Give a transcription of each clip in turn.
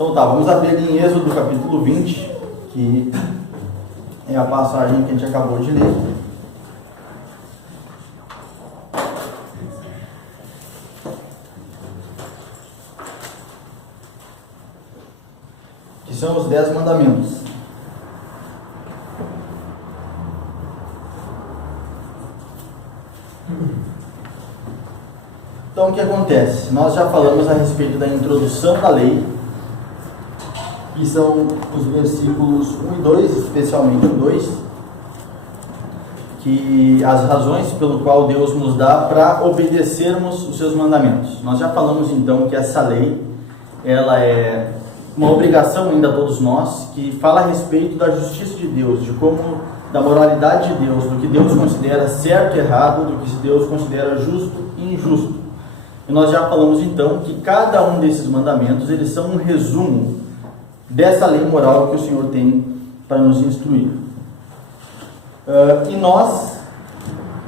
Então tá, vamos abrir ali em Êxodo capítulo 20, que é a passagem que a gente acabou de ler. Que são os 10 mandamentos. Então o que acontece? Nós já falamos a respeito da introdução da lei, que são os versículos 1 e 2, especialmente o 2, que as razões pelo qual Deus nos dá para obedecermos os seus mandamentos. Nós já falamos então que essa lei, ela é uma obrigação ainda a todos nós, que fala a respeito da justiça de Deus, de como, da moralidade de Deus, do que Deus considera certo e errado, do que Deus considera justo e injusto. E nós já falamos então que cada um desses mandamentos, eles são um resumo dessa lei moral que o Senhor tem para nos instruir. E nós,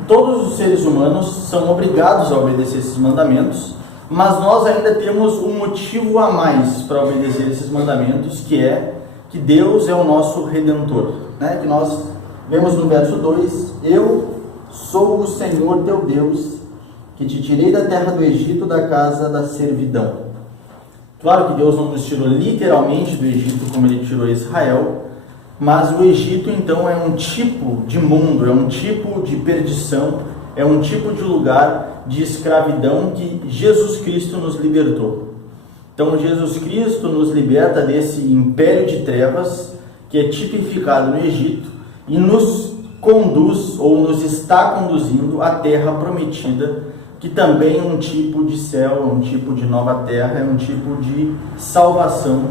todos os seres humanos, são obrigados a obedecer esses mandamentos, mas nós ainda temos um motivo a mais para obedecer esses mandamentos, que é que Deus é o nosso Redentor, né? Que nós vemos no verso 2, eu sou o Senhor teu Deus, que te tirei da terra do Egito, da casa da servidão. Claro que Deus não nos tirou literalmente do Egito como Ele tirou Israel, mas o Egito então é um tipo de mundo, é um tipo de perdição, é um tipo de lugar de escravidão que Jesus Cristo nos libertou. Então Jesus Cristo nos liberta desse império de trevas que é tipificado no Egito e nos conduz ou nos está conduzindo à terra prometida, que também é um tipo de céu, um tipo de nova terra, é um tipo de salvação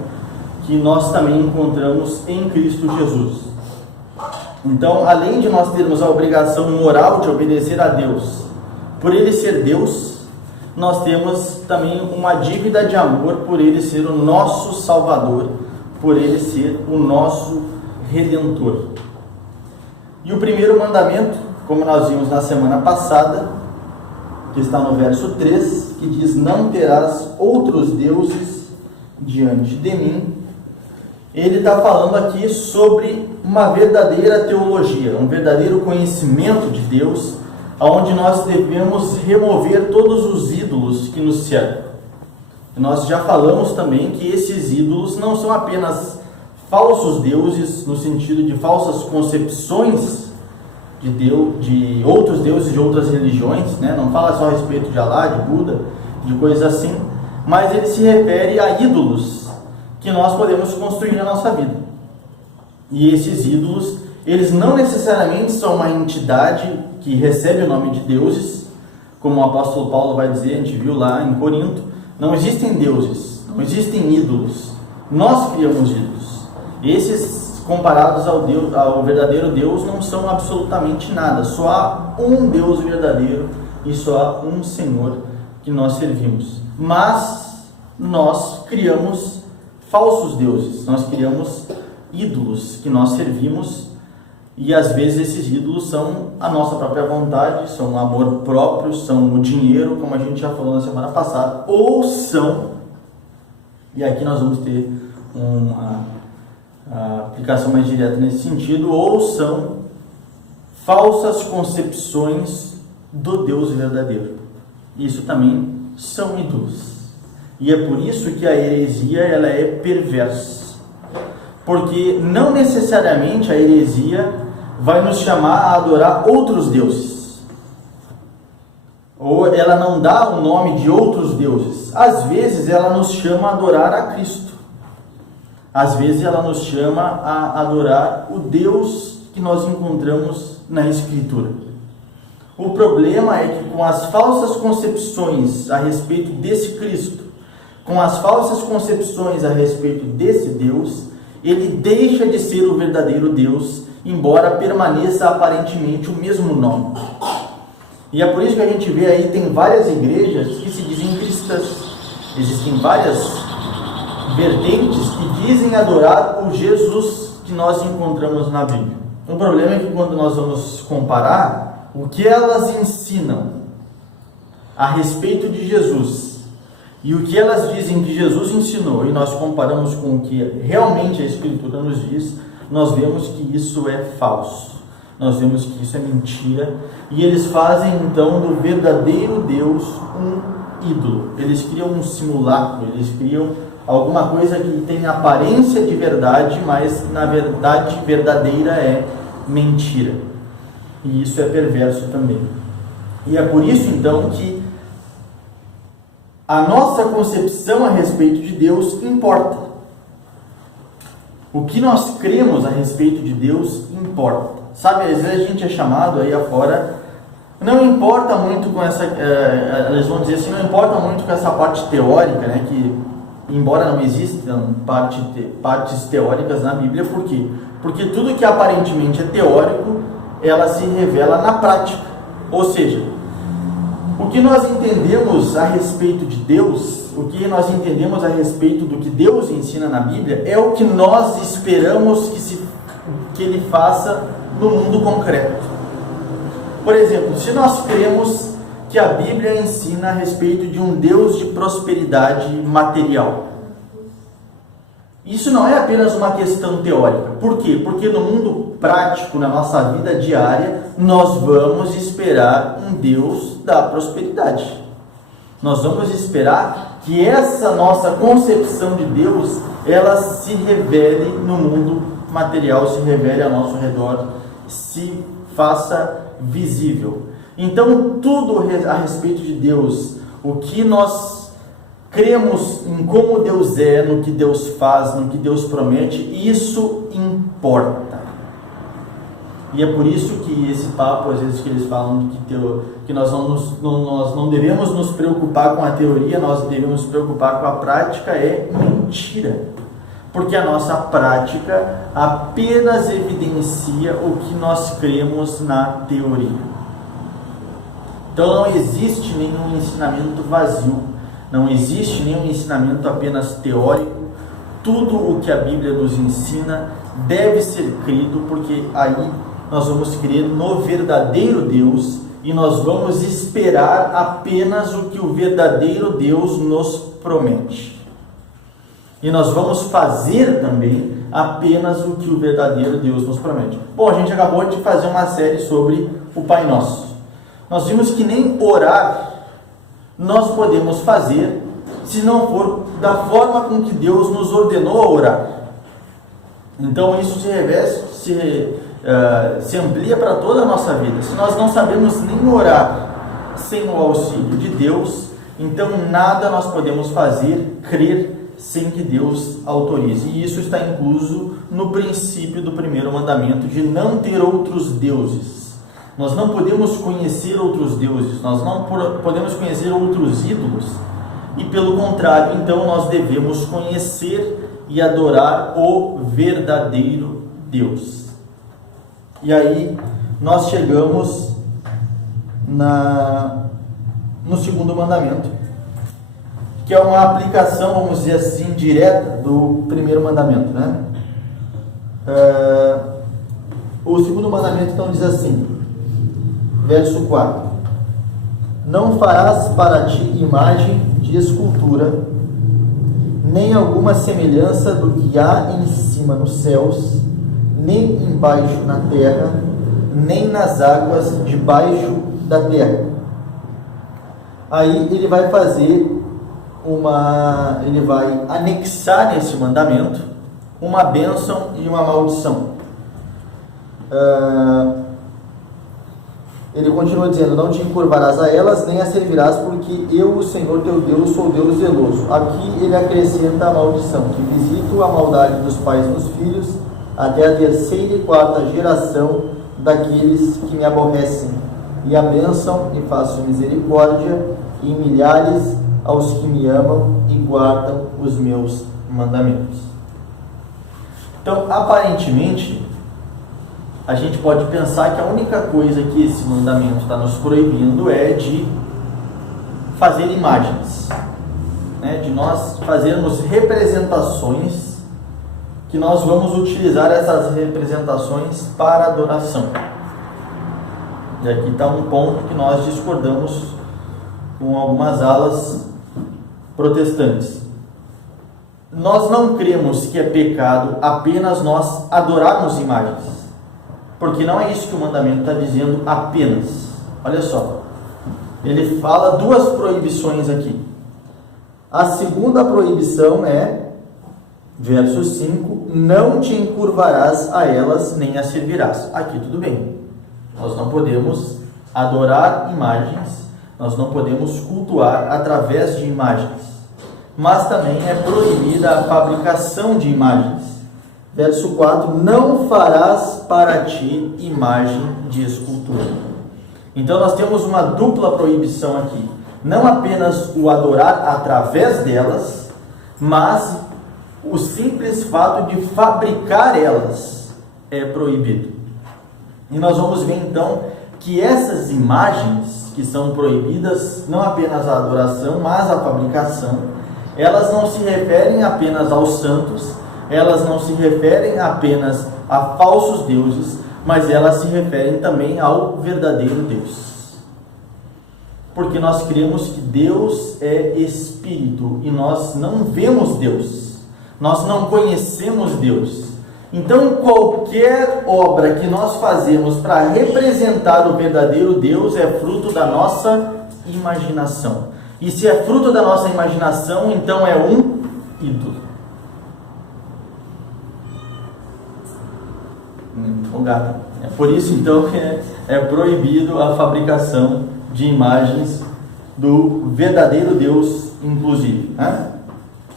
que nós também encontramos em Cristo Jesus. Então, além de nós termos a obrigação moral de obedecer a Deus, por Ele ser Deus, nós temos também uma dívida de amor por Ele ser o nosso Salvador, por Ele ser o nosso Redentor. E o primeiro mandamento, como nós vimos na semana passada, que está no verso 3, que diz: não terás outros deuses diante de mim. Ele está falando aqui sobre uma verdadeira teologia, um verdadeiro conhecimento de Deus, onde nós devemos remover todos os ídolos que nos cercam. Nós já falamos também que esses ídolos não são apenas falsos deuses, no sentido de falsas concepções de Deus, de outros deuses de outras religiões, né? Não fala só a respeito de Alá, de Buda, de coisas assim, mas ele se refere a ídolos que nós podemos construir na nossa vida. E esses ídolos, eles não necessariamente são uma entidade que recebe o nome de deuses, como o apóstolo Paulo vai dizer, a gente viu lá em Corinto, não existem deuses, não existem ídolos, nós criamos ídolos. Esses, comparados ao verdadeiro Deus, não são absolutamente nada. Só há um Deus verdadeiro e só há um Senhor que nós servimos. Mas nós criamos falsos deuses, nós criamos ídolos que nós servimos, e às vezes esses ídolos são a nossa própria vontade, são o amor próprio, são o dinheiro, como a gente já falou na semana passada, ou são, e aqui nós vamos ter a aplicação mais direta nesse sentido, ou são falsas concepções do Deus verdadeiro. Isso também são ídolos. E é por isso que a heresia, ela é perversa. Porque não necessariamente a heresia vai nos chamar a adorar outros deuses. Ou ela não dá o nome de outros deuses. Às vezes ela nos chama a adorar a Cristo. Às vezes ela nos chama a adorar o Deus que nós encontramos na Escritura. O problema é que com as falsas concepções a respeito desse Cristo, com as falsas concepções a respeito desse Deus, ele deixa de ser o verdadeiro Deus, embora permaneça aparentemente o mesmo nome. E é por isso que a gente vê aí, tem várias igrejas que se dizem cristãs. Existem várias vertentes que dizem adorar o Jesus que nós encontramos na Bíblia. O problema é que quando nós vamos comparar o que elas ensinam a respeito de Jesus e o que elas dizem que Jesus ensinou, e nós comparamos com o que realmente a Escritura nos diz, nós vemos que isso é falso. Nós vemos que isso é mentira. E eles fazem então do verdadeiro Deus um ídolo. Eles criam um simulacro, eles criam alguma coisa que tem aparência de verdade, mas na verdade verdadeira é mentira. E isso é perverso também. E é por isso então que a nossa concepção a respeito de Deus importa. O que nós cremos a respeito de Deus importa. Sabe, às vezes a gente é chamado aí afora, não importa muito com essa, eles vão dizer assim, não importa muito com essa parte teórica, né, que embora não existam partes teóricas na Bíblia, por quê? Porque tudo que aparentemente é teórico, ela se revela na prática. Ou seja, o que nós entendemos a respeito de Deus, o que nós entendemos a respeito do que Deus ensina na Bíblia, é o que nós esperamos que Ele faça no mundo concreto. Por exemplo, se nós cremos que a Bíblia ensina a respeito de um Deus de prosperidade material, isso não é apenas uma questão teórica. Por quê? Porque no mundo prático, na nossa vida diária, nós vamos esperar um Deus da prosperidade. Nós vamos esperar que essa nossa concepção de Deus, ela se revele no mundo material, se revele ao nosso redor, se faça visível. Então, tudo a respeito de Deus, o que nós cremos em como Deus é, no que Deus faz, no que Deus promete, isso importa. E é por isso que esse papo, às vezes que eles falam que nós não devemos nos preocupar com a teoria, nós devemos nos preocupar com a prática, é mentira. Porque a nossa prática apenas evidencia o que nós cremos na teoria. Então não existe nenhum ensinamento vazio, não existe nenhum ensinamento apenas teórico. Tudo o que a Bíblia nos ensina deve ser crido, porque aí nós vamos crer no verdadeiro Deus e nós vamos esperar apenas o que o verdadeiro Deus nos promete. E nós vamos fazer também apenas o que o verdadeiro Deus nos promete. Bom, a gente acabou de fazer uma série sobre o Pai Nosso. Nós vimos que nem orar nós podemos fazer se não for da forma com que Deus nos ordenou a orar. Então isso se amplia para toda a nossa vida. Se nós não sabemos nem orar sem o auxílio de Deus, então nada nós podemos fazer, crer, sem que Deus autorize. E isso está incluso no princípio do primeiro mandamento de não ter outros deuses. Nós não podemos conhecer outros deuses, nós não podemos conhecer outros ídolos. E pelo contrário, então nós devemos conhecer e adorar o verdadeiro Deus. E aí nós chegamos no segundo mandamento, que é uma aplicação, vamos dizer assim, direta do primeiro mandamento, né? O segundo mandamento então diz assim, verso 4: não farás para ti imagem de escultura, nem alguma semelhança do que há em cima nos céus, nem embaixo na terra, nem nas águas debaixo da terra. Aí ele vai fazer ele vai anexar nesse mandamento uma bênção e uma maldição. Ele continua dizendo, não te encurvarás a elas, nem as servirás, porque eu, o Senhor teu Deus, sou Deus zeloso. Aqui ele acrescenta a maldição, que visito a maldade dos pais nos filhos, até a terceira e quarta geração daqueles que me aborrecem, e a bênção, e faço misericórdia, e milhares aos que me amam e guardam os meus mandamentos. Então, aparentemente, a gente pode pensar que a única coisa que esse mandamento está nos proibindo é de fazer imagens, né? De nós fazermos representações, que nós vamos utilizar essas representações para adoração. E aqui está um ponto que nós discordamos com algumas alas protestantes. Nós não cremos que é pecado apenas nós adorarmos imagens, porque não é isso que o mandamento está dizendo apenas. Olha só, ele fala duas proibições aqui. A segunda proibição é, verso 5, não te encurvarás a elas nem as servirás. Aqui tudo bem, nós não podemos adorar imagens, nós não podemos cultuar através de imagens, mas também é proibida a fabricação de imagens. Verso 4, não farás para ti imagem de escultura. Então nós temos uma dupla proibição aqui, não apenas o adorar através delas, mas o simples fato de fabricar elas é proibido. E nós vamos ver então que essas imagens que são proibidas, não apenas a adoração, mas a fabricação, elas não se referem apenas aos santos, elas não se referem apenas a falsos deuses, mas elas se referem também ao verdadeiro Deus. Porque nós cremos que Deus é Espírito e nós não vemos Deus, nós não conhecemos Deus. Então qualquer obra que nós fazemos para representar o verdadeiro Deus é fruto da nossa imaginação. E se é fruto da nossa imaginação, então é um ídolo. É por isso então que é proibido a fabricação de imagens do verdadeiro Deus, inclusive, né?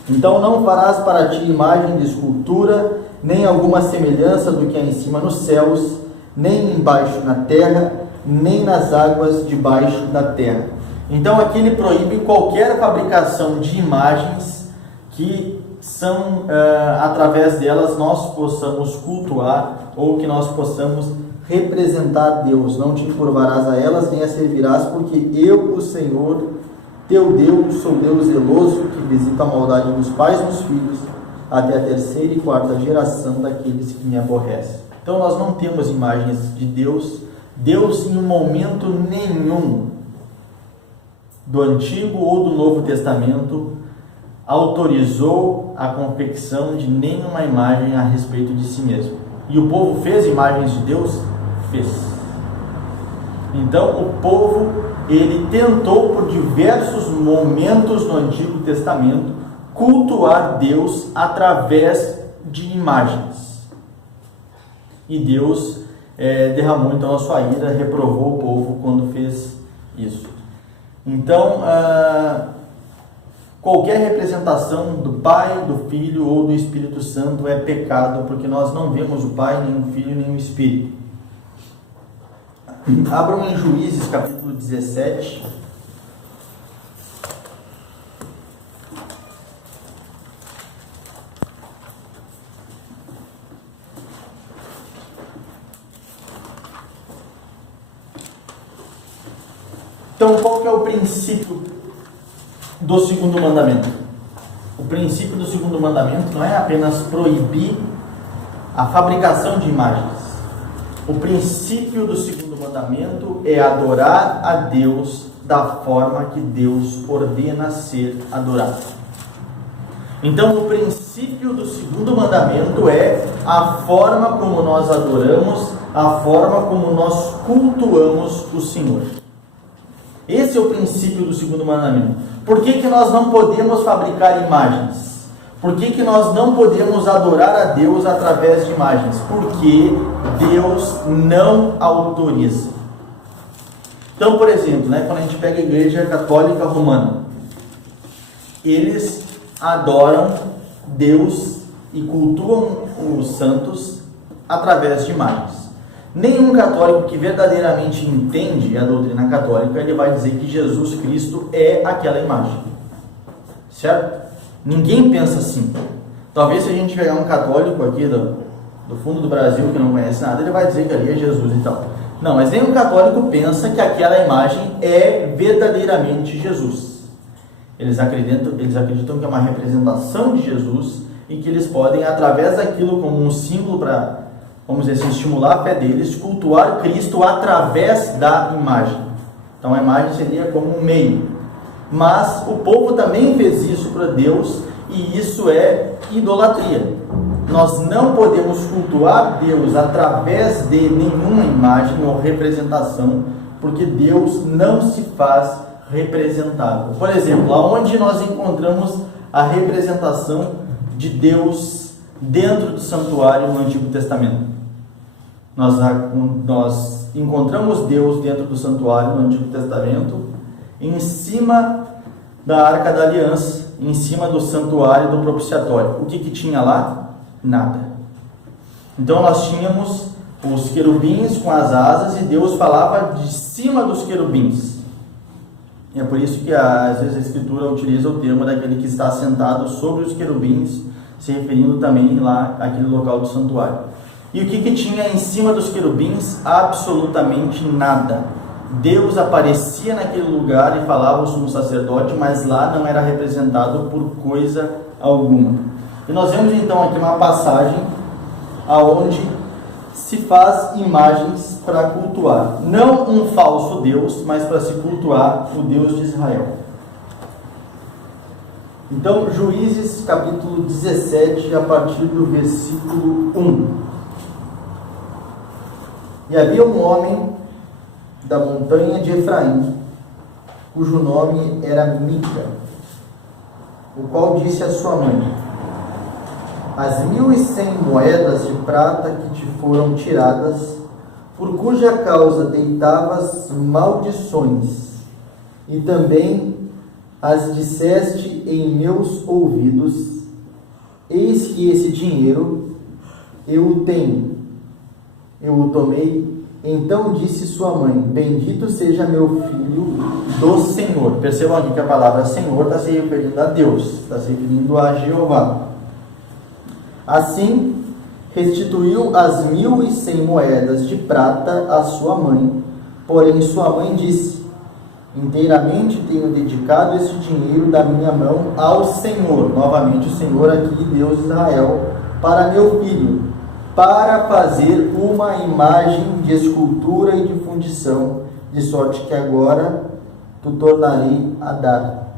Então não farás para ti imagem de escultura, nem alguma semelhança do que há em cima nos céus, nem embaixo na terra, nem nas águas debaixo da terra. Então aqui ele proíbe qualquer fabricação de imagens que são, através delas, nós possamos cultuar ou que nós possamos representar Deus. Não te encurvarás a elas, nem as servirás, porque eu, o Senhor, teu Deus, sou Deus zeloso, que visita a maldade dos pais nos filhos, até a terceira e quarta geração daqueles que me aborrecem. Então nós não temos imagens de Deus. Deus em momento nenhum do Antigo ou do Novo Testamento autorizou a confecção de nenhuma imagem a respeito de si mesmo. E o povo fez imagens de Deus? Fez. Então o povo, ele tentou por diversos momentos no Antigo Testamento cultuar Deus através de imagens. E Deus derramou então a sua ira, reprovou o povo quando fez isso. Então, qualquer representação do Pai, do Filho ou do Espírito Santo é pecado, porque nós não vemos o Pai, nem o Filho, nem o Espírito. Abram em Juízes, capítulo 17. Então, qual que é o princípio do segundo mandamento? O princípio do segundo mandamento não é apenas proibir a fabricação de imagens. O princípio do segundo mandamento é adorar a Deus da forma que Deus ordena ser adorado. Então, o princípio do segundo mandamento é a forma como nós adoramos, a forma como nós cultuamos o Senhor. Esse é o princípio do segundo mandamento. Por que nós não podemos fabricar imagens? Por que nós não podemos adorar a Deus através de imagens? Porque Deus não autoriza. Então, por exemplo, quando a gente pega a Igreja Católica Romana, eles adoram Deus e cultuam os santos através de imagens. Nenhum católico que verdadeiramente entende a doutrina católica, ele vai dizer que Jesus Cristo é aquela imagem. Certo? Ninguém pensa assim. Talvez se a gente pegar um católico aqui do fundo do Brasil, que não conhece nada, ele vai dizer que ali é Jesus e tal. Não, mas nenhum católico pensa que aquela imagem é verdadeiramente Jesus. Eles acreditam que é uma representação de Jesus e que eles podem, através daquilo como um símbolo para, vamos dizer assim, estimular a fé deles, cultuar Cristo através da imagem. Então a imagem seria como um meio. Mas o povo também fez isso para Deus, e isso é idolatria. Nós não podemos cultuar Deus através de nenhuma imagem ou representação, porque Deus não se faz representável. Por exemplo, aonde nós encontramos a representação de Deus dentro do santuário no Antigo Testamento? Nós encontramos Deus dentro do santuário no Antigo Testamento, em cima da Arca da Aliança, em cima do santuário do propiciatório. O que tinha lá? Nada. Então nós tínhamos os querubins com as asas e Deus falava de cima dos querubins. E é por isso que às vezes a Escritura utiliza o termo daquele que está sentado sobre os querubins, se referindo também lá àquele local do santuário. E o que tinha em cima dos querubins? Absolutamente nada. Deus aparecia naquele lugar e falava ao sumo sacerdote, mas lá não era representado por coisa alguma. E nós vemos então aqui uma passagem aonde se faz imagens para cultuar, não um falso Deus, mas para se cultuar o Deus de Israel. Então, Juízes capítulo 17, a partir do versículo 1. E havia um homem da montanha de Efraim, cujo nome era Mica, o qual disse à sua mãe: as 1.100 moedas de prata que te foram tiradas, por cuja causa deitavas maldições, e também as disseste em meus ouvidos, eis que esse dinheiro eu o tenho, eu o tomei. Então disse sua mãe: bendito seja meu filho do Senhor. Percebam aqui que a palavra Senhor está se referindo a Deus, está se referindo a Jeová. Assim, restituiu as 1.100 moedas de prata à sua mãe. Porém, sua mãe disse: inteiramente tenho dedicado este dinheiro da minha mão ao Senhor. Novamente, o Senhor aqui, Deus de Israel, para meu filho, para fazer uma imagem de escultura e de fundição, de sorte que agora tu tornarei a dar.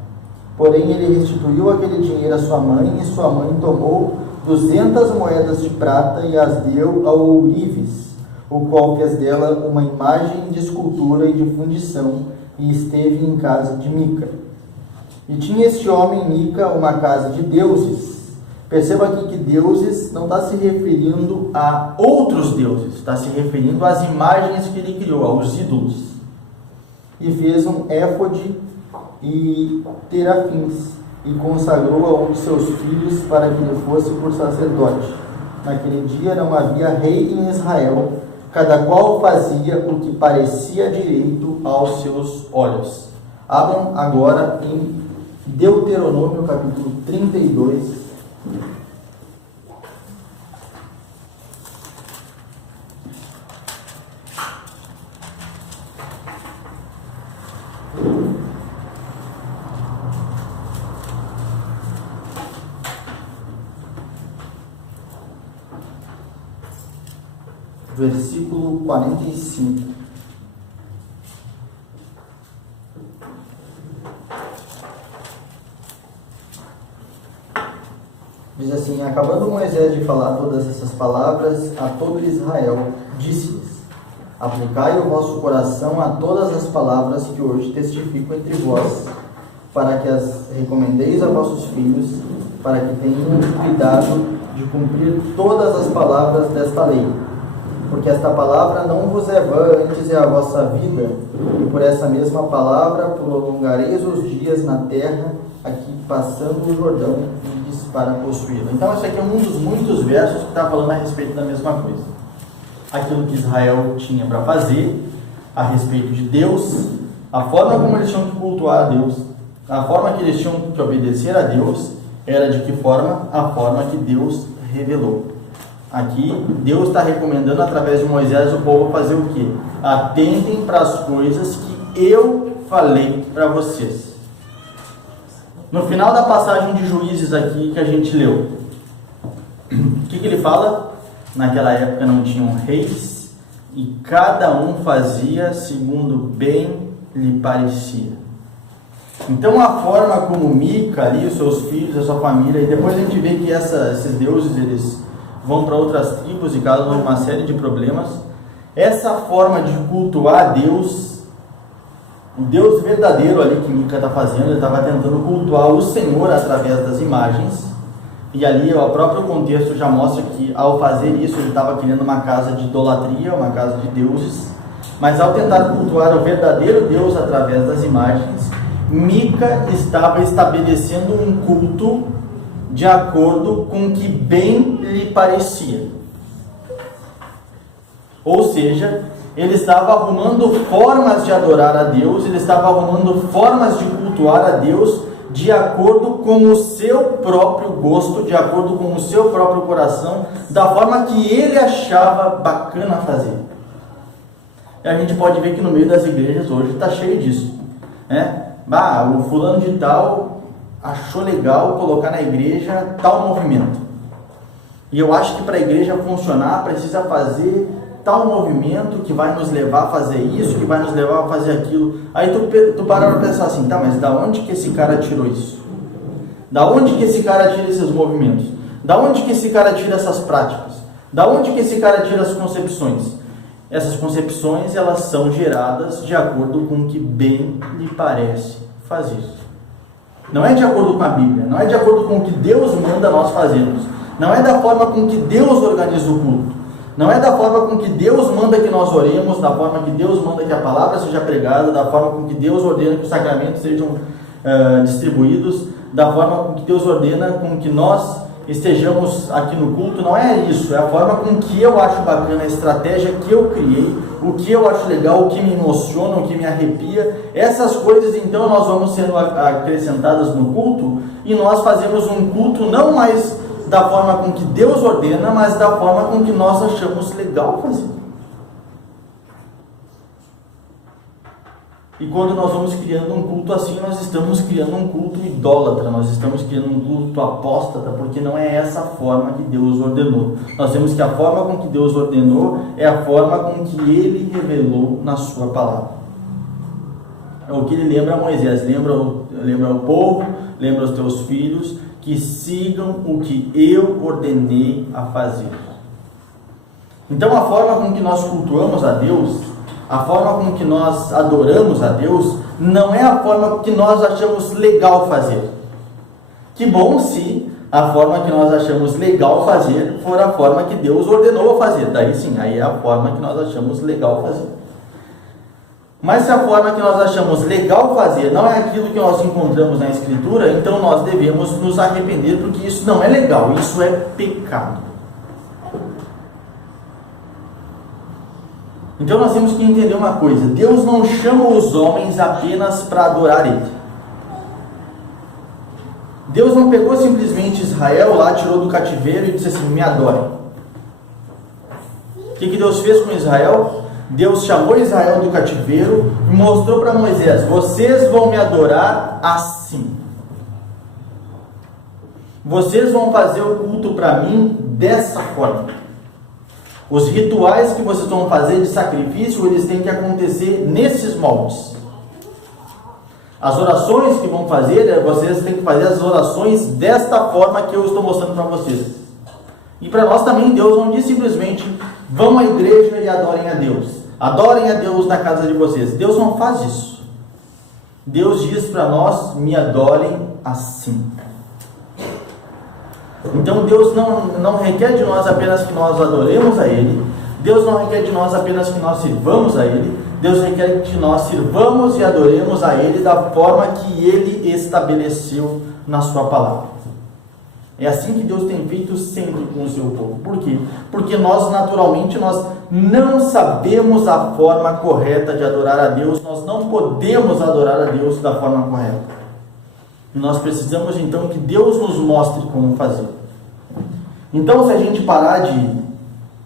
Porém, ele restituiu aquele dinheiro à sua mãe, e sua mãe tomou 200 moedas de prata e as deu ao ourives, o qual fez dela uma imagem de escultura e de fundição, e esteve em casa de Mica. E tinha este homem, Mica, uma casa de deuses. Perceba aqui que deuses não está se referindo a outros deuses, está se referindo às imagens que ele criou, aos ídolos. E fez um éfode e terafins, e consagrou a um de seus filhos para que ele fosse por sacerdote. Naquele dia não havia rei em Israel, cada qual fazia o que parecia direito aos seus olhos. Abram agora em Deuteronômio capítulo 32. Versículo 45. Diz assim: acabando Moisés de falar todas essas palavras a todo Israel, disse-lhes: aplicai o vosso coração a todas as palavras que hoje testifico entre vós, para que as recomendeis a vossos filhos, para que tenham cuidado de cumprir todas as palavras desta lei. Porque esta palavra não vos é vã, antes é a vossa vida, e por essa mesma palavra prolongareis os dias na terra, aqui passando o Jordão, ides para possuí-la. Então, esse aqui é um dos muitos versos que está falando a respeito da mesma coisa. Aquilo que Israel tinha para fazer, a respeito de Deus, a forma como eles tinham que cultuar a Deus, a forma que eles tinham que obedecer a Deus, era de que forma? A forma que Deus revelou. Aqui, Deus está recomendando através de Moisés o povo fazer o quê? Atentem para as coisas que eu falei para vocês. No final da passagem de Juízes aqui que a gente leu, o que ele fala? Naquela época não tinham reis e cada um fazia segundo bem lhe parecia. Então a forma como Mica ali, os seus filhos, a sua família, e depois a gente vê que esses deuses eles vão para outras tribos e causam uma série de problemas. Essa forma de cultuar Deus, o Deus verdadeiro ali que Mica está fazendo, ele estava tentando cultuar o Senhor através das imagens, e ali o próprio contexto já mostra que ao fazer isso ele estava criando uma casa de idolatria, uma casa de deuses, mas ao tentar cultuar o verdadeiro Deus através das imagens, Mica estava estabelecendo um culto de acordo com o que bem lhe parecia. Ou seja, ele estava arrumando formas de adorar a Deus, ele estava arrumando formas de cultuar a Deus de acordo com o seu próprio gosto, de acordo com o seu próprio coração, da forma que ele achava bacana fazer. E a gente pode ver que no meio das igrejas hoje está cheio disso, né? O fulano de tal achou legal colocar na igreja tal movimento. E eu acho que para a igreja funcionar precisa fazer tal movimento que vai nos levar a fazer isso, que vai nos levar a fazer aquilo. Aí tu para para pensar assim, tá, mas da onde que esse cara tirou isso? Da onde que esse cara tira esses movimentos? Da onde que esse cara tira essas práticas? Da onde que esse cara tira as concepções? Essas concepções, elas são geradas de acordo com o que bem lhe parece fazer. Não é de acordo com a Bíblia, não é de acordo com o que Deus manda nós fazermos. Não é da forma com que Deus organiza o culto. Não é da forma com que Deus manda que nós oremos, da forma que Deus manda que a palavra seja pregada, da forma com que Deus ordena que os sacramentos sejam distribuídos, da forma com que Deus ordena com que nós estejamos aqui no culto. Não é isso, é a forma com que eu acho bacana, a estratégia que eu criei, o que eu acho legal, o que me emociona, o que me arrepia. Essas coisas então nós vamos sendo acrescentadas no culto, e nós fazemos um culto não mais da forma com que Deus ordena, mas da forma com que nós achamos legal fazer. E quando nós vamos criando um culto assim, nós estamos criando um culto idólatra, nós estamos criando um culto apóstata, porque não é essa a forma que Deus ordenou. Nós temos que a forma com que Deus ordenou é a forma com que Ele revelou na sua palavra. É o que Ele lembra a Moisés, lembra o povo, lembra os teus filhos, que sigam o que eu ordenei a fazer. Então a forma com que nós cultuamos a Deus, a forma com que nós adoramos a Deus, não é a forma que nós achamos legal fazer. Que bom se a forma que nós achamos legal fazer for a forma que Deus ordenou a fazer. Daí sim, aí é a forma que nós achamos legal fazer. Mas se a forma que nós achamos legal fazer não é aquilo que nós encontramos na Escritura, então nós devemos nos arrepender, porque isso não é legal, isso é pecado. Então nós temos que entender uma coisa: Deus não chama os homens apenas para adorar Ele. Deus não pegou simplesmente Israel lá, tirou do cativeiro e disse assim: me adorem. O que Deus fez com Israel? Deus chamou Israel do cativeiro e mostrou para Moisés: vocês vão me adorar assim. Vocês vão fazer o culto para mim dessa forma. Os rituais que vocês vão fazer de sacrifício, eles têm que acontecer nesses moldes. As orações que vão fazer, vocês têm que fazer as orações desta forma que eu estou mostrando para vocês. E para nós também, Deus não diz simplesmente: vão à igreja e adorem a Deus. Adorem a Deus na casa de vocês. Deus não faz isso. Deus diz para nós: me adorem assim. Então Deus não requer de nós apenas que nós adoremos a Ele. Deus não requer de nós apenas que nós sirvamos a Ele. Deus requer que nós sirvamos e adoremos a Ele da forma que Ele estabeleceu na sua palavra. É assim que Deus tem feito sempre com o seu povo. Por quê? Porque nós naturalmente não sabemos a forma correta de adorar a Deus. Nós não podemos adorar a Deus da forma correta. E nós precisamos então que Deus nos mostre como fazer. Então, se a gente parar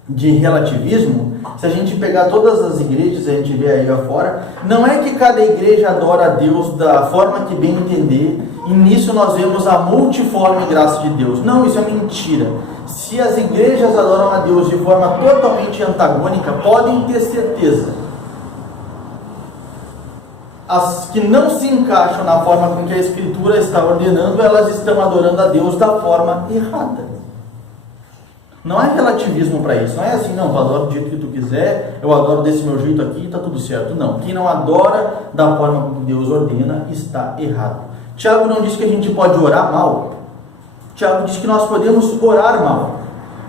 de relativismo, se a gente pegar todas as igrejas, a gente vê aí afora, não é que cada igreja adora a Deus da forma que bem entender, e nisso nós vemos a multiforme graça de Deus. Não, isso é mentira. Se as igrejas adoram a Deus de forma totalmente antagônica, podem ter certeza, as que não se encaixam na forma com que a Escritura está ordenando, elas estão adorando a Deus da forma errada. Não há relativismo para isso. Não é assim, não, tu adora do jeito que tu quiser, eu adoro desse meu jeito aqui, está tudo certo. Não, quem não adora da forma como Deus ordena, está errado. Tiago não diz que a gente pode orar mal. Tiago diz que nós podemos orar mal.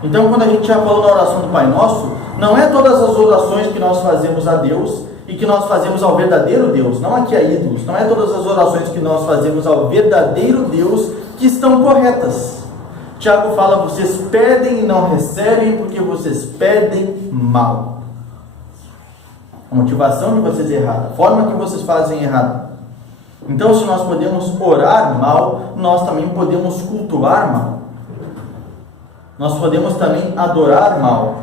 Então, quando a gente já falou na oração do Pai Nosso, não é todas as orações que nós fazemos a Deus e que nós fazemos ao verdadeiro Deus, não aqui a ídolos, não é todas as orações que nós fazemos ao verdadeiro Deus que estão corretas. Tiago fala, vocês pedem e não recebem porque vocês pedem mal. A motivação de vocês é errada, a forma que vocês fazem é errada. Então, se nós podemos orar mal, nós também podemos cultuar mal. Nós podemos também adorar mal.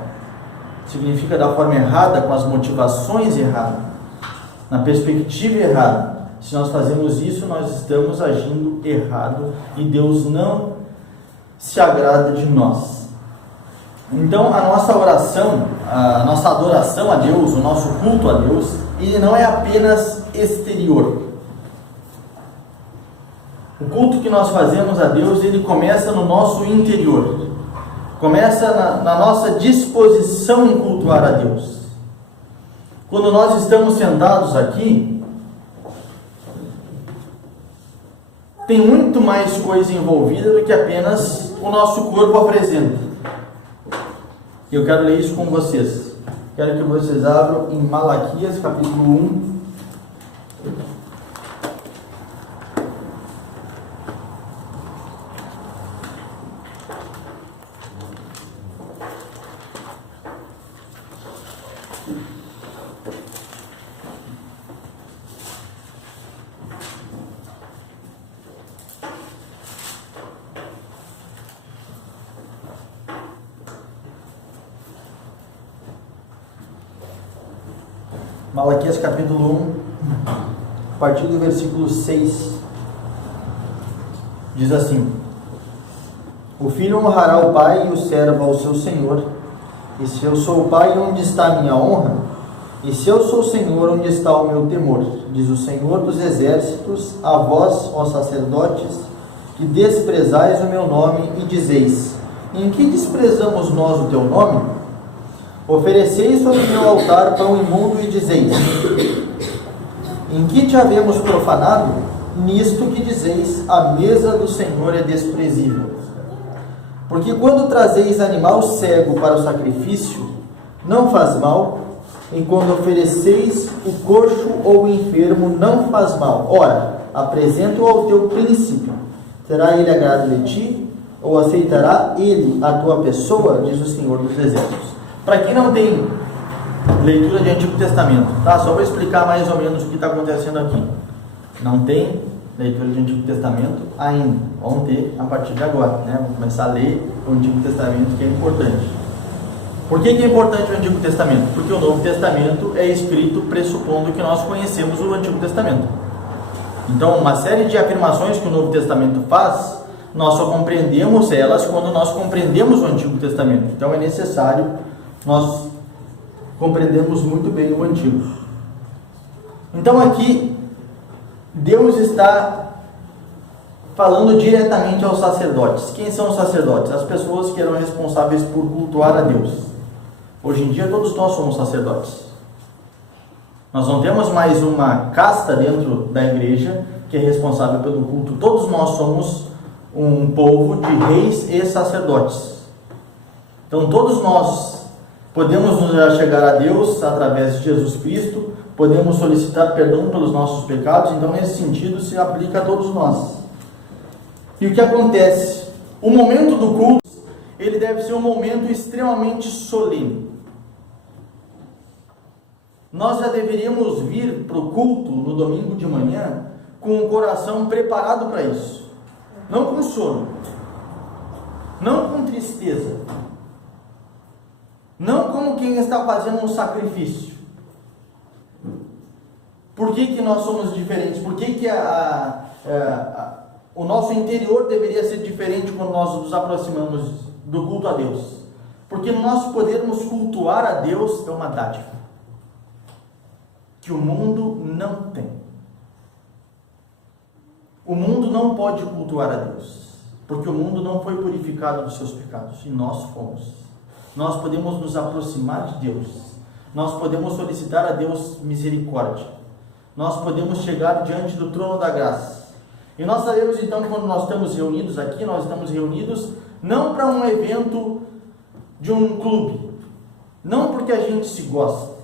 Significa da forma errada, com as motivações erradas, na perspectiva errada. Se nós fazemos isso, nós estamos agindo errado e Deus não se agrada de nós. Então, a nossa oração, a nossa adoração a Deus, o nosso culto a Deus, ele não é apenas exterior. O culto que nós fazemos a Deus, ele começa no nosso interior. Começa na nossa disposição em cultuar a Deus. Quando nós estamos sentados aqui, tem muito mais coisa envolvida do que apenas o nosso corpo apresenta. Eu quero ler isso com vocês. Quero que vocês abram em Malaquias, capítulo 1. Malaquias capítulo 1, a partir do versículo 6, diz assim: O filho honrará o pai e o servo ao seu senhor. E se eu sou o pai, onde está a minha honra? E se eu sou o senhor, onde está o meu temor? Diz o Senhor dos exércitos, a vós, ó sacerdotes, que desprezais o meu nome e dizeis: Em que desprezamos nós o teu nome? Ofereceis sobre o meu altar pão imundo e dizeis: Em que te havemos profanado? Nisto que dizeis: a mesa do Senhor é desprezível. Porque quando trazeis animal cego para o sacrifício, não faz mal, e quando ofereceis o coxo ou o enfermo, não faz mal. Ora, apresenta-o ao teu príncipe. Terá ele agrado de ti? Ou aceitará ele a tua pessoa? Diz o Senhor dos exércitos. Para quem não tem leitura de Antigo Testamento, tá? Só para explicar mais ou menos o que está acontecendo aqui. Não tem leitura de Antigo Testamento ainda. Vamos ter a partir de agora, né? Vamos começar a ler o Antigo Testamento, que é importante. Por que é importante o Antigo Testamento? Porque o Novo Testamento é escrito pressupondo que nós conhecemos o Antigo Testamento. Então, uma série de afirmações que o Novo Testamento faz, nós só compreendemos elas quando nós compreendemos o Antigo Testamento. Então, é necessário nós compreendemos muito bem o Antigo. Então aqui, Deus está falando diretamente aos sacerdotes. Quem são os sacerdotes? As pessoas que eram responsáveis por cultuar a Deus. Hoje em dia todos nós somos sacerdotes. Nós não temos mais uma casta dentro da igreja que é responsável pelo culto. Todos nós somos um povo de reis e sacerdotes. Então todos nós podemos nos chegar a Deus através de Jesus Cristo, podemos solicitar perdão pelos nossos pecados, então nesse sentido se aplica a todos nós. E o que acontece? O momento do culto, ele deve ser um momento extremamente solene. Nós já deveríamos vir para o culto no domingo de manhã com o coração preparado para isso. Não com sono, não com tristeza, não como quem está fazendo um sacrifício. Por que nós somos diferentes? Por que o nosso interior deveria ser diferente quando nós nos aproximamos do culto a Deus? Porque nós podermos cultuar a Deus é uma dádiva que o mundo não tem. o mundo não pode cultuar a Deus, porque o mundo não foi purificado dos seus pecados, e nós fomos. Nós podemos nos aproximar de Deus, nós podemos solicitar a Deus misericórdia, nós podemos chegar diante do trono da graça. E nós sabemos então que quando nós estamos reunidos aqui, nós estamos reunidos não para um evento de um clube, não porque a gente se gosta.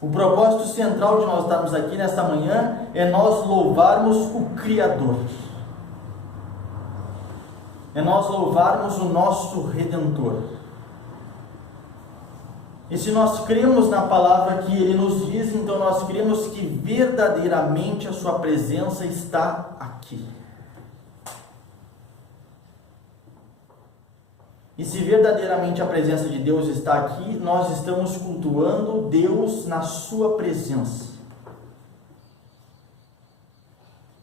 O propósito central de nós estarmos aqui nesta manhã é nós louvarmos o Criador, é nós louvarmos o nosso Redentor. E se nós cremos na palavra que Ele nos diz, então nós cremos que verdadeiramente a Sua presença está aqui. E se verdadeiramente a presença de Deus está aqui, nós estamos cultuando Deus na Sua presença.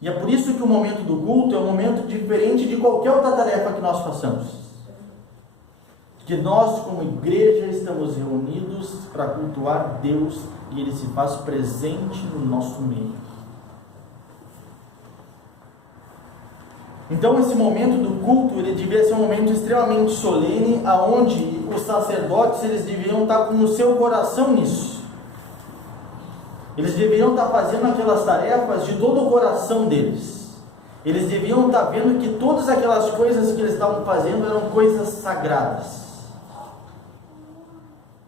E é por isso que o momento do culto é um momento diferente de qualquer outra tarefa que nós façamos. Que nós, como igreja, estamos reunidos para cultuar Deus e Ele se faz presente no nosso meio. Então esse momento do culto, ele devia ser um momento extremamente solene, aonde os sacerdotes, eles deveriam estar com o seu coração nisso. Eles deveriam estar fazendo aquelas tarefas de todo o coração deles. Eles deviam estar vendo que todas aquelas coisas que eles estavam fazendo eram coisas sagradas.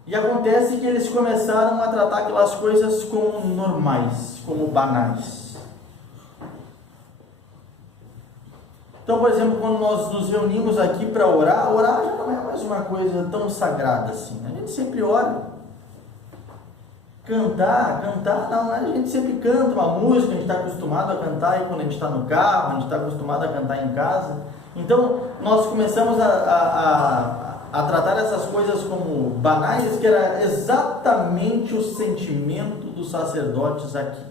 E acontece que eles começaram a tratar aquelas coisas como normais, como banais. Então, por exemplo, quando nós nos reunimos aqui para orar, orar já não é mais uma coisa tão sagrada assim. A gente sempre ora. Cantar não, a gente sempre canta uma música, a gente está acostumado a cantar aí quando a gente está no carro, a gente está acostumado a cantar em casa. Então, nós começamos a tratar essas coisas como banais, que era exatamente o sentimento dos sacerdotes aqui.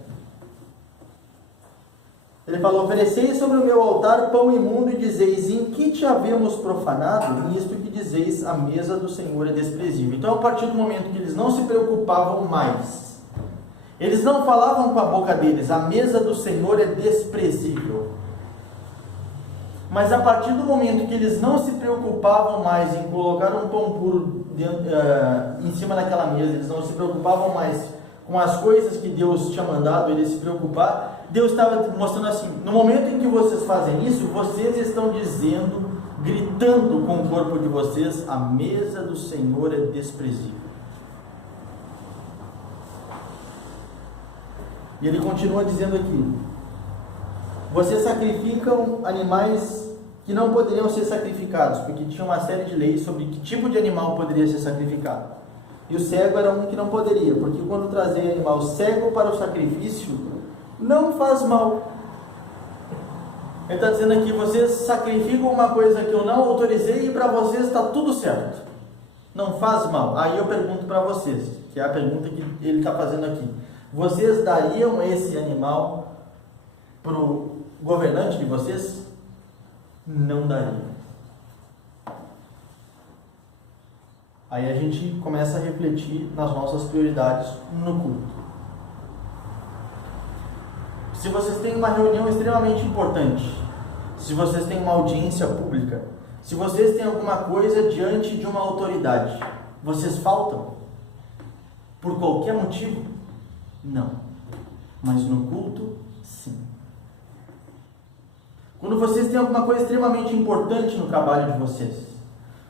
Ele falou: ofereceis sobre o meu altar pão imundo e dizeis: em que te havemos profanado? Nisto que dizeis, a mesa do Senhor é desprezível. Então, a partir do momento que eles não se preocupavam mais, eles não falavam com a boca deles: a mesa do Senhor é desprezível. Mas a partir do momento que eles não se preocupavam mais em colocar um pão puro em cima daquela mesa, eles não se preocupavam mais com as coisas que Deus tinha mandado eles se preocupar, Deus estava mostrando assim: no momento em que vocês fazem isso, vocês estão dizendo, gritando com o corpo de vocês: a mesa do Senhor é desprezível. E ele continua dizendo aqui: vocês sacrificam animais que não poderiam ser sacrificados, porque tinha uma série de leis sobre que tipo de animal poderia ser sacrificado. E o cego era um que não poderia, porque quando trazia animal cego para o sacrifício, não faz mal. Ele está dizendo aqui: vocês sacrificam uma coisa que eu não autorizei e para vocês está tudo certo, não faz mal. Aí eu pergunto para vocês, que é a pergunta que ele está fazendo aqui: vocês dariam esse animal para o governante de vocês? Não dariam. Aí a gente começa a refletir nas nossas prioridades no culto. Se vocês têm uma reunião extremamente importante, se vocês têm uma audiência pública, se vocês têm alguma coisa diante de uma autoridade, vocês faltam? Por qualquer motivo? Não. Mas no culto, sim. Quando vocês têm alguma coisa extremamente importante no trabalho de vocês,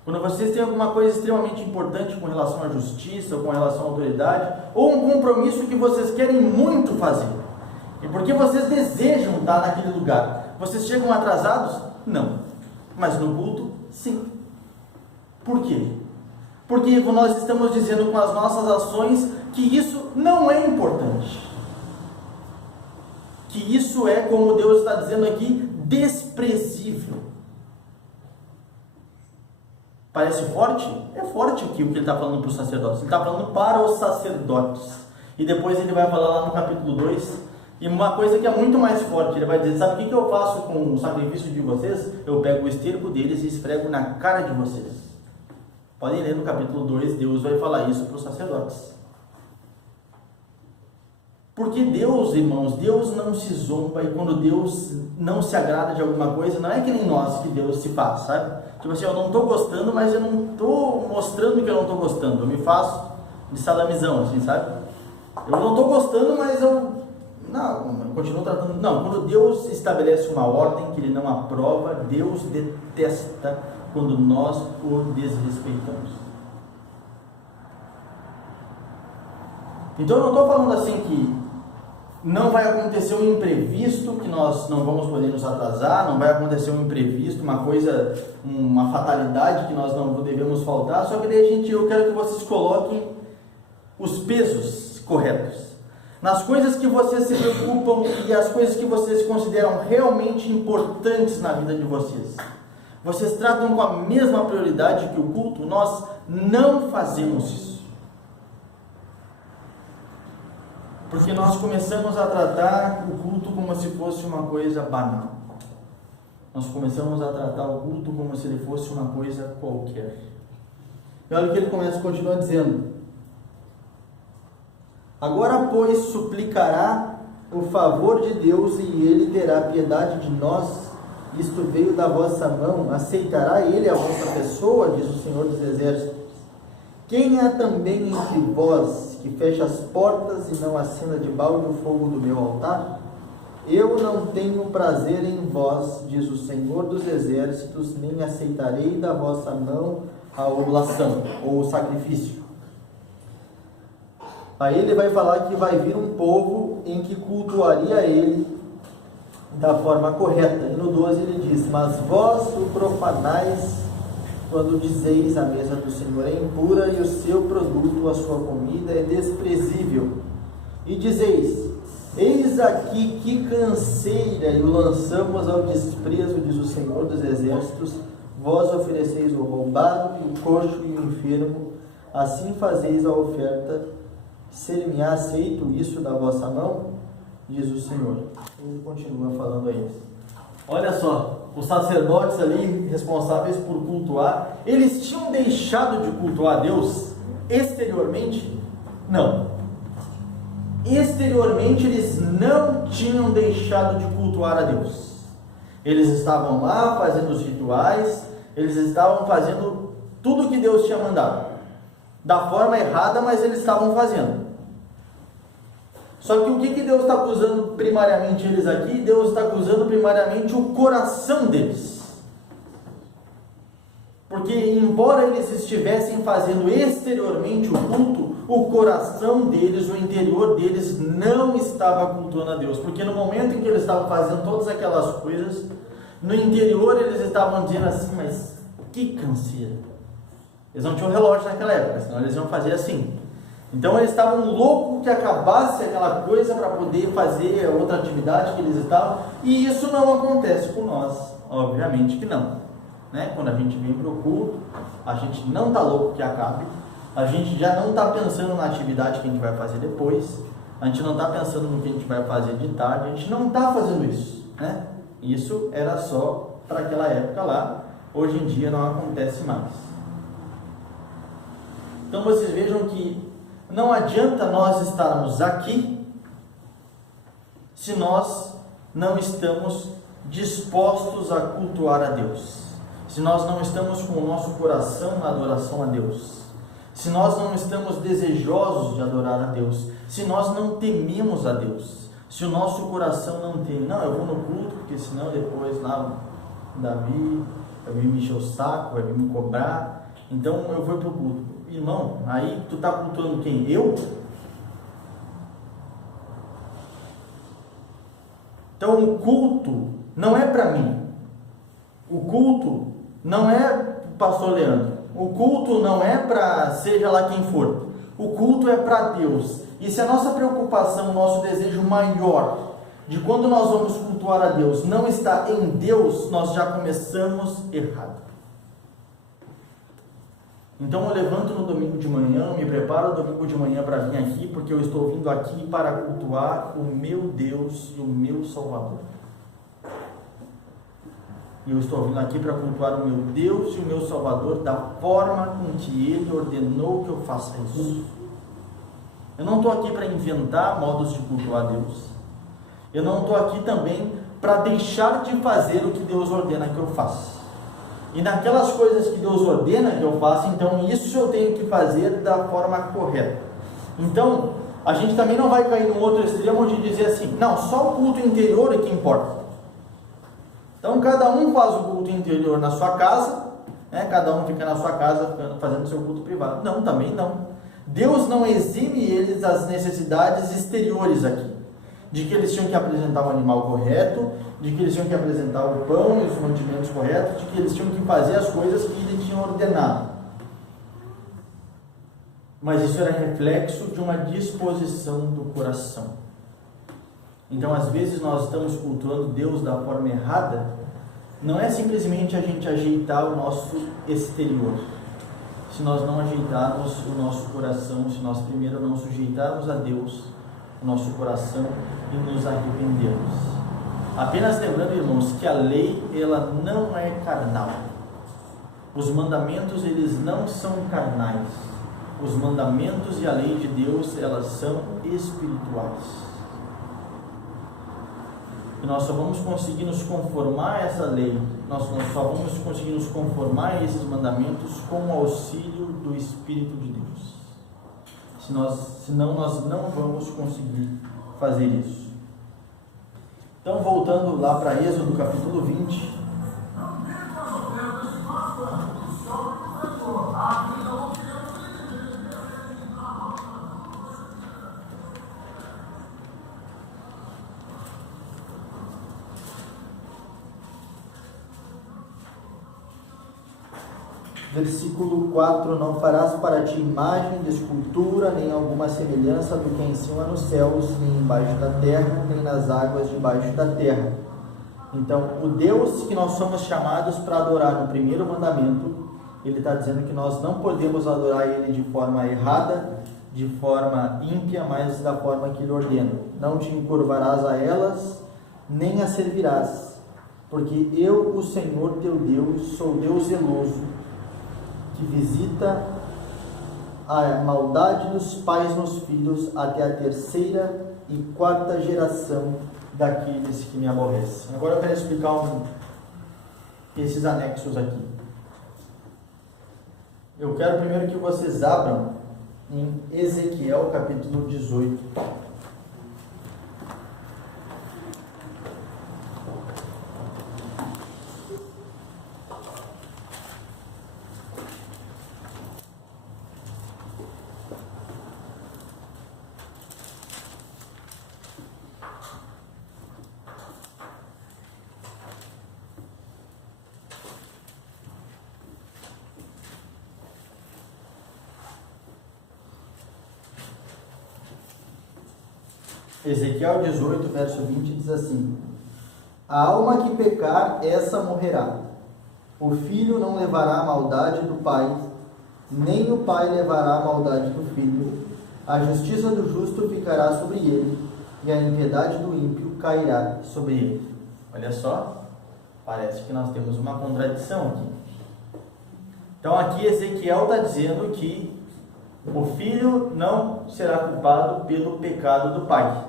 quando vocês têm alguma coisa extremamente importante com relação à justiça, ou com relação à autoridade, ou um compromisso que vocês querem muito fazer, e porque vocês desejam estar naquele lugar, vocês chegam atrasados? Não. Mas no culto, sim. Por quê? Porque nós estamos dizendo com as nossas ações que isso não é importante. Que isso é, como Deus está dizendo aqui, desprezível. Parece forte? É forte aqui o que ele está falando para os sacerdotes. Ele está falando para os sacerdotes. E depois ele vai falar lá no capítulo 2, e uma coisa que é muito mais forte. Ele vai dizer: sabe o que eu faço com o sacrifício de vocês? Eu pego o esterco deles e esfrego na cara de vocês. Podem ler no capítulo 2, Deus vai falar isso para os sacerdotes. Porque Deus, irmãos, Deus não se zomba, e quando Deus não se agrada de alguma coisa, não é que nem nós que Deus se faz, sabe? Tipo assim, eu não estou gostando, mas eu não estou mostrando que eu não estou gostando, eu me faço de salamizão, assim, sabe? Eu não estou gostando, mas eu continuo tratando. Não, quando Deus estabelece uma ordem que Ele não aprova, Deus detesta quando nós o desrespeitamos. Então eu não estou falando assim que não vai acontecer um imprevisto, que nós não vamos poder nos atrasar, não vai acontecer um imprevisto, uma coisa, uma fatalidade que nós não devemos faltar, só que daí eu quero que vocês coloquem os pesos corretos nas coisas que vocês se preocupam e as coisas que vocês consideram realmente importantes na vida de vocês. Vocês tratam com a mesma prioridade que o culto? Nós não fazemos isso. Porque nós começamos a tratar o culto como se fosse uma coisa banal. Nós começamos a tratar o culto como se ele fosse uma coisa qualquer. E olha o que ele continua dizendo. Agora, pois, suplicará o favor de Deus, e Ele terá piedade de nós. Isto veio da vossa mão. Aceitará Ele a vossa pessoa, diz o Senhor dos Exércitos. Quem há também entre vós que fecha as portas e não acenda de balde o fogo do meu altar? Eu não tenho prazer em vós, diz o Senhor dos Exércitos, nem aceitarei da vossa mão a oblação, ou o sacrifício. Aí ele vai falar que vai vir um povo em que cultuaria ele da forma correta. E no 12 ele diz: mas vós o profanais quando dizeis a mesa do Senhor é impura e o seu produto, a sua comida, é desprezível. E dizeis: eis aqui que canseira, e o lançamos ao desprezo, diz o Senhor dos Exércitos. Vós ofereceis o roubado, e o coxo e o enfermo, assim fazeis a oferta. Ser-me-á aceito isso da vossa mão? Diz o Senhor. Ele continua falando a eles. Olha só, os sacerdotes ali responsáveis por cultuar, eles tinham deixado de cultuar a Deus exteriormente? Não. Exteriormente eles não tinham deixado de cultuar a Deus. Eles estavam lá fazendo os rituais, eles estavam fazendo tudo o que Deus tinha mandado. Da forma errada, mas eles estavam fazendo. Só que o que Deus está acusando primariamente eles aqui? Deus está acusando primariamente o coração deles. Porque embora eles estivessem fazendo exteriormente o culto, o coração deles, o interior deles não estava cultuando a Deus. Porque no momento em que eles estavam fazendo todas aquelas coisas, no interior eles estavam dizendo assim: mas que canseira. Eles não tinham relógio naquela época, senão eles iam fazer assim. Então eles estavam loucos que acabasse aquela coisa para poder fazer a outra atividade que eles estavam. E isso não acontece com nós, obviamente que não, né? Quando a gente vem para o culto, a gente não está louco que acabe, a gente já não está pensando na atividade que a gente vai fazer depois, a gente não está pensando no que a gente vai fazer de tarde, a gente não está fazendo isso, né? Isso era só para aquela época lá, hoje em dia não acontece mais. Então vocês vejam que não adianta nós estarmos aqui se nós não estamos dispostos a cultuar a Deus, se nós não estamos com o nosso coração na adoração a Deus, se nós não estamos desejosos de adorar a Deus, se nós não tememos a Deus, se o nosso coração não tem, não, eu vou no culto porque senão depois lá Davi vai vir me encher o saco, vai vir me cobrar, então eu vou para o culto. Irmão, aí tu está cultuando quem? Eu? Então o culto não é para mim, o culto não é para o pastor Leandro, o culto não é para seja lá quem for, o culto é para Deus. E se a nossa preocupação, o nosso desejo maior de quando nós vamos cultuar a Deus não está em Deus, nós já começamos errado. Então eu levanto no domingo de manhã, me preparo no domingo de manhã para vir aqui, porque eu estou vindo aqui para cultuar o meu Deus e o meu Salvador. E eu estou vindo aqui para cultuar o meu Deus e o meu Salvador da forma com que Ele ordenou que eu faça isso. Eu não estou aqui para inventar modos de cultuar Deus. Eu não estou aqui também para deixar de fazer o que Deus ordena que eu faça. E naquelas coisas que Deus ordena que eu faça, então isso eu tenho que fazer da forma correta. Então, a gente também não vai cair num outro extremo de dizer assim, não, só o culto interior é que importa. Então, cada um faz o culto interior na sua casa, né? Cada um fica na sua casa fazendo seu culto privado. Não, também não. Deus não exime eles das necessidades exteriores aqui, de que eles tinham que apresentar o animal correto, de que eles tinham que apresentar o pão e os mantimentos corretos, de que eles tinham que fazer as coisas que ele tinha ordenado. Mas isso era reflexo de uma disposição do coração. Então, às vezes, nós estamos cultuando Deus da forma errada, não é simplesmente a gente ajeitar o nosso exterior. Se nós não ajeitarmos o nosso coração, se nós primeiro não sujeitarmos a Deus o nosso coração e nos arrependermos. Apenas lembrando, irmãos, que a lei, ela não é carnal. Os mandamentos, eles não são carnais. Os mandamentos e a lei de Deus, elas são espirituais. E nós só vamos conseguir nos conformar a essa lei, nós só vamos conseguir nos conformar a esses mandamentos com o auxílio do Espírito de Deus. Senão nós não vamos conseguir fazer isso. Então, voltando lá para Êxodo capítulo 20. Versículo 4: Não farás para ti imagem de escultura, nem alguma semelhança do que é em cima nos céus, nem embaixo da terra, nem nas águas debaixo da terra. Então, o Deus que nós somos chamados para adorar no primeiro mandamento, ele está dizendo que nós não podemos adorar ele de forma errada, de forma ímpia, mas da forma que ele ordena. Não te encurvarás a elas, nem as servirás, porque eu, o Senhor teu Deus, sou Deus zeloso, que visita a maldade dos pais nos filhos até a 3ª e 4ª geração daqueles que me aborrecem. Agora eu quero explicar esses anexos aqui. Eu quero primeiro que vocês abram em Ezequiel capítulo 18. Ezequiel 18, verso 20 diz assim: A alma que pecar, essa morrerá. O filho não levará a maldade do pai, nem o pai levará a maldade do filho. A justiça do justo ficará sobre ele, e a impiedade do ímpio cairá sobre ele. Olha só, parece que nós temos uma contradição aqui. Então aqui Ezequiel está dizendo que o filho não será culpado pelo pecado do pai,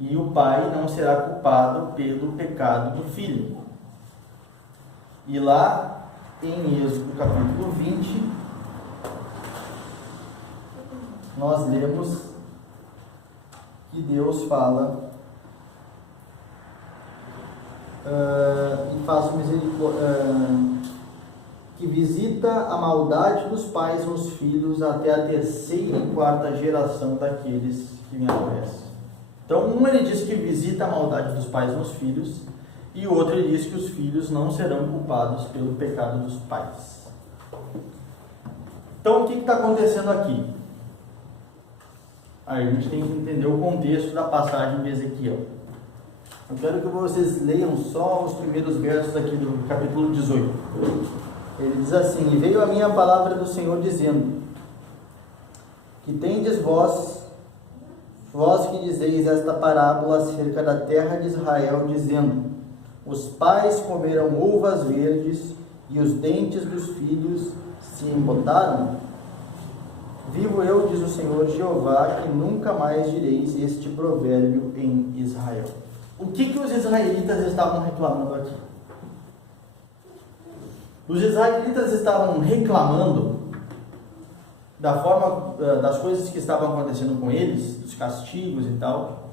e o pai não será culpado pelo pecado do filho. E lá em Êxodo capítulo 20, nós lemos que Deus fala e faço misericórdia, que visita a maldade dos pais nos filhos até a 3ª e 4ª geração daqueles que me aborrecem. Então, um ele diz que visita a maldade dos pais nos filhos, e o outro ele diz que os filhos não serão culpados pelo pecado dos pais. Então, o que está acontecendo aqui? Aí a gente tem que entender o contexto da passagem de Ezequiel. Eu quero que vocês leiam só os primeiros versos aqui do capítulo 18. Ele diz assim: E veio a minha palavra do Senhor dizendo, que tendes vós que dizeis esta parábola acerca da terra de Israel, dizendo, os pais comeram uvas verdes, e os dentes dos filhos se embotaram. Vivo eu, diz o Senhor Jeová, que nunca mais direis este provérbio em Israel. O que os israelitas estavam reclamando aqui? Os israelitas estavam reclamando da forma, das coisas que estavam acontecendo com eles, dos castigos e tal,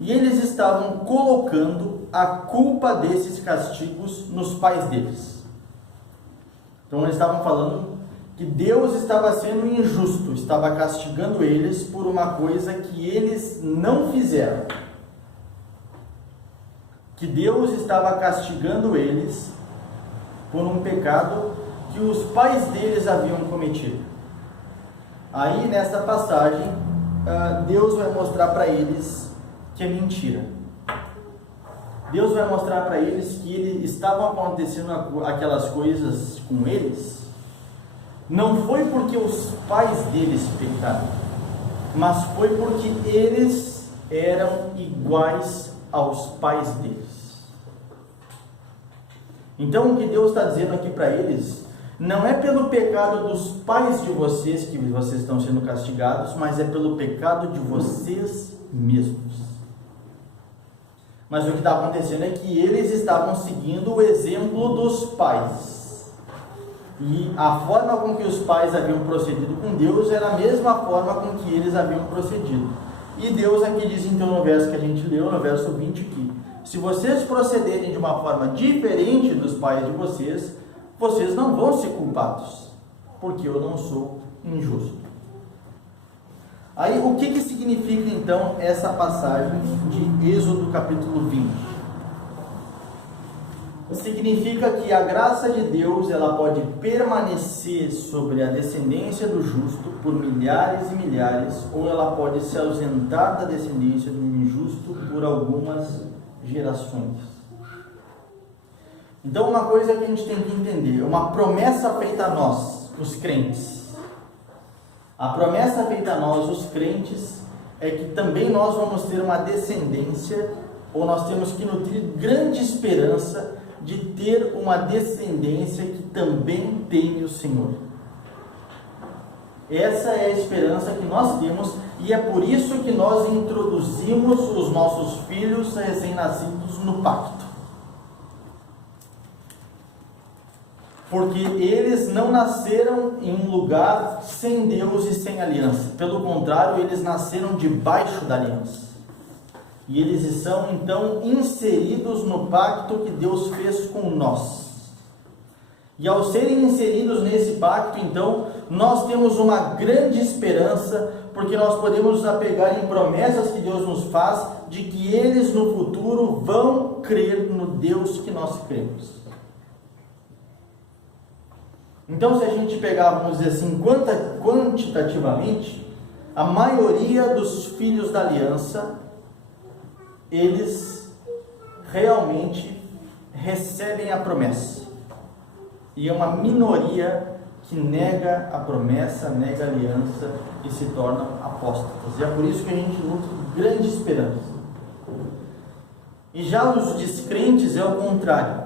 e eles estavam colocando a culpa desses castigos nos pais deles. Então eles estavam falando que Deus estava sendo injusto, estava castigando eles por uma coisa que eles não fizeram. Que Deus estava castigando eles por um pecado que os pais deles haviam cometido. Aí, nessa passagem, Deus vai mostrar para eles que é mentira. Deus vai mostrar para eles que estavam acontecendo aquelas coisas com eles, não foi porque os pais deles pecaram, mas foi porque eles eram iguais aos pais deles. Então o que Deus está dizendo aqui para eles, não é pelo pecado dos pais de vocês que vocês estão sendo castigados, mas é pelo pecado de vocês mesmos. Mas o que está acontecendo é que eles estavam seguindo o exemplo dos pais. E a forma com que os pais haviam procedido com Deus era a mesma forma com que eles haviam procedido. E Deus aqui diz então no verso que a gente leu, no verso 20, que se vocês procederem de uma forma diferente dos pais de vocês, vocês não vão ser culpados, porque eu não sou injusto. Aí o que significa então essa passagem de Êxodo capítulo 20? Significa que a graça de Deus ela pode permanecer sobre a descendência do justo por milhares e milhares, ou ela pode se ausentar da descendência do injusto por algumas gerações. Então uma coisa que a gente tem que entender, uma promessa feita a nós, os crentes. A promessa feita a nós, os crentes, é que também nós vamos ter uma descendência, ou nós temos que nutrir grande esperança de ter uma descendência que também teme o Senhor. Essa é a esperança que nós temos, e é por isso que nós introduzimos os nossos filhos recém-nascidos no pacto. Porque eles não nasceram em um lugar sem Deus e sem aliança. Pelo contrário, eles nasceram debaixo da aliança. E eles são então inseridos no pacto que Deus fez com nós. E ao serem inseridos nesse pacto, então, nós temos uma grande esperança, porque nós podemos nos apegar em promessas que Deus nos faz, de que eles no futuro vão crer no Deus que nós cremos. Então, se a gente pegar, vamos dizer assim, quantitativamente, a maioria dos filhos da aliança, eles realmente recebem a promessa. E é uma minoria que nega a promessa, nega a aliança e se tornam apóstatas. E é por isso que a gente nutre grande esperança. E já os descrentes é o contrário.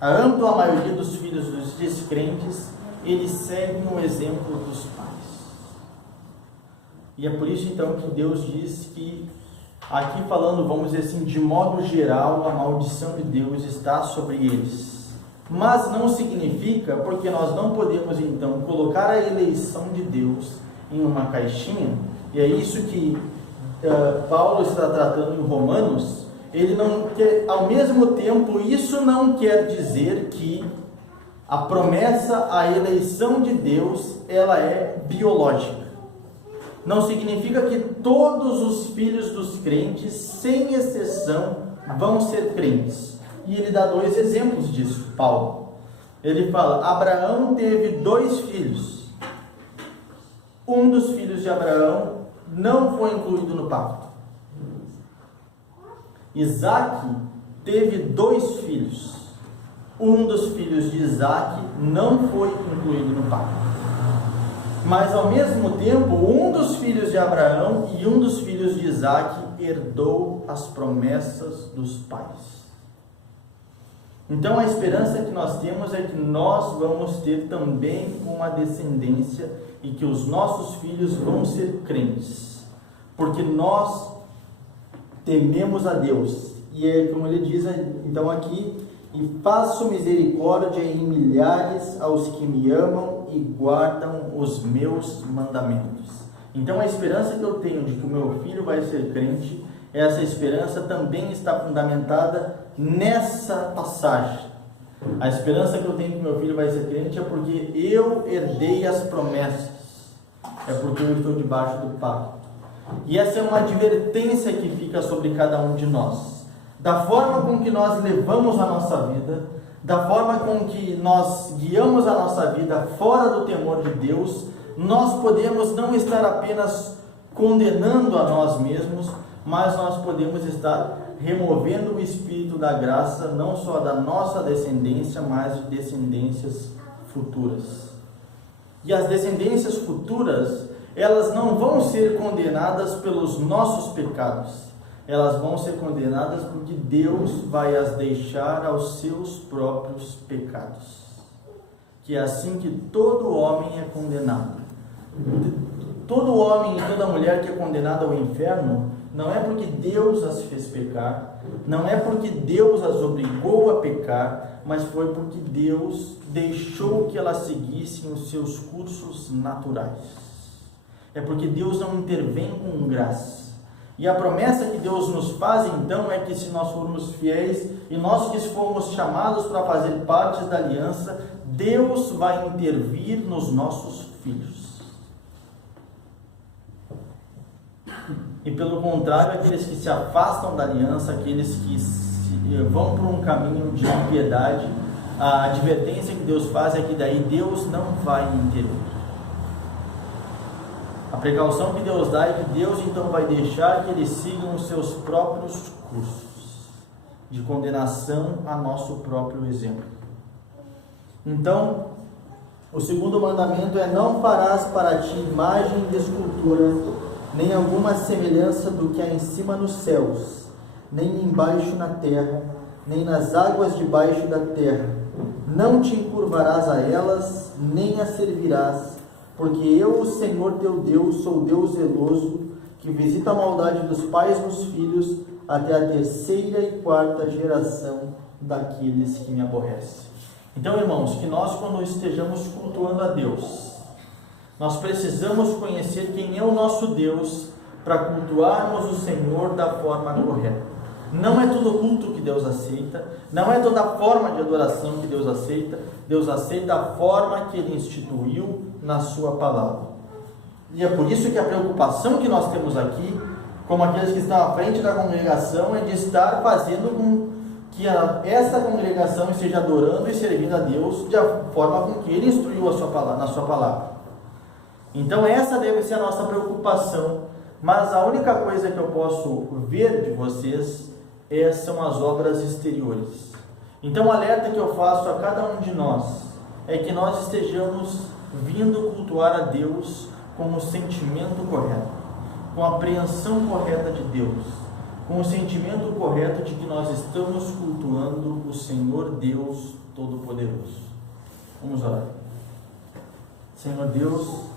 A ampla maioria dos filhos dos descrentes, eles seguem o exemplo dos pais. E é por isso então que Deus diz que, aqui falando, vamos dizer assim, de modo geral, a maldição de Deus está sobre eles. Mas não significa, porque nós não podemos então colocar a eleição de Deus em uma caixinha, e é isso que Paulo está tratando em Romanos. Ele não quer, ao mesmo tempo, isso não quer dizer que a promessa, a eleição de Deus, ela é biológica. Não significa que todos os filhos dos crentes, sem exceção, vão ser crentes. E ele dá dois exemplos disso, Paulo. Ele fala, Abraão teve 2 filhos. Um dos filhos de Abraão não foi incluído no pacto. Isaac teve 2 filhos. Um dos filhos de Isaac não foi incluído no pacto. Mas ao mesmo tempo, um dos filhos de Abraão e um dos filhos de Isaac herdou as promessas dos pais. Então a esperança que nós temos é que nós vamos ter também uma descendência e que os nossos filhos vão ser crentes, porque nós tememos a Deus. E é como ele diz então aqui: e faço misericórdia em milhares aos que me amam e guardam os meus mandamentos. Então a esperança que eu tenho de que o meu filho vai ser crente, essa esperança também está fundamentada nessa passagem. A esperança que eu tenho que meu filho vai ser crente é porque eu herdei as promessas, é porque eu estou debaixo do pacto. E essa é uma advertência que fica sobre cada um de nós. Da forma com que nós levamos a nossa vida, da forma com que nós guiamos a nossa vida fora do temor de Deus, nós podemos não estar apenas condenando a nós mesmos, mas nós podemos estar removendo o espírito da graça, não só da nossa descendência, mas de descendências futuras. E as descendências futuras, elas não vão ser condenadas pelos nossos pecados, elas vão ser condenadas porque Deus vai as deixar aos seus próprios pecados. Que é assim que todo homem é condenado. Todo homem e toda mulher que é condenada ao inferno, não é porque Deus as fez pecar, não é porque Deus as obrigou a pecar, mas foi porque Deus deixou que elas seguissem os seus cursos naturais. É porque Deus não intervém com graça. E a promessa que Deus nos faz então é que se nós formos fiéis e nós que fomos chamados para fazer parte da aliança, Deus vai intervir nos nossos filhos. E pelo contrário, aqueles que se afastam da aliança, aqueles que vão por um caminho de impiedade, a advertência que Deus faz é que daí Deus não vai intervir. A precaução que Deus dá é que Deus então vai deixar que eles sigam os seus próprios cursos de condenação a nosso próprio exemplo. Então, o segundo mandamento é: não farás para ti imagem de escultura, nem alguma semelhança do que há em cima nos céus, nem embaixo na terra, nem nas águas debaixo da terra. Não te encurvarás a elas, nem as servirás, porque eu, o Senhor teu Deus, sou Deus zeloso, que visita a maldade dos pais nos filhos, até a terceira e quarta geração daqueles que me aborrecem. Então, irmãos, que nós, quando estejamos cultuando a Deus, nós precisamos conhecer quem é o nosso Deus para cultuarmos o Senhor da forma correta. Não é todo culto que Deus aceita, não é toda forma de adoração que Deus aceita. Deus aceita a forma que Ele instituiu na sua palavra. E é por isso que a preocupação que nós temos aqui, como aqueles que estão à frente da congregação, é de estar fazendo com que essa congregação esteja adorando e servindo a Deus da forma com que Ele instruiu na sua palavra. Então essa deve ser a nossa preocupação, mas a única coisa que eu posso ver de vocês são as obras exteriores. Então o alerta que eu faço a cada um de nós é que nós estejamos vindo cultuar a Deus com o sentimento correto, com a apreensão correta de Deus, com o sentimento correto de que nós estamos cultuando o Senhor Deus Todo-Poderoso. Vamos orar. Senhor Deus,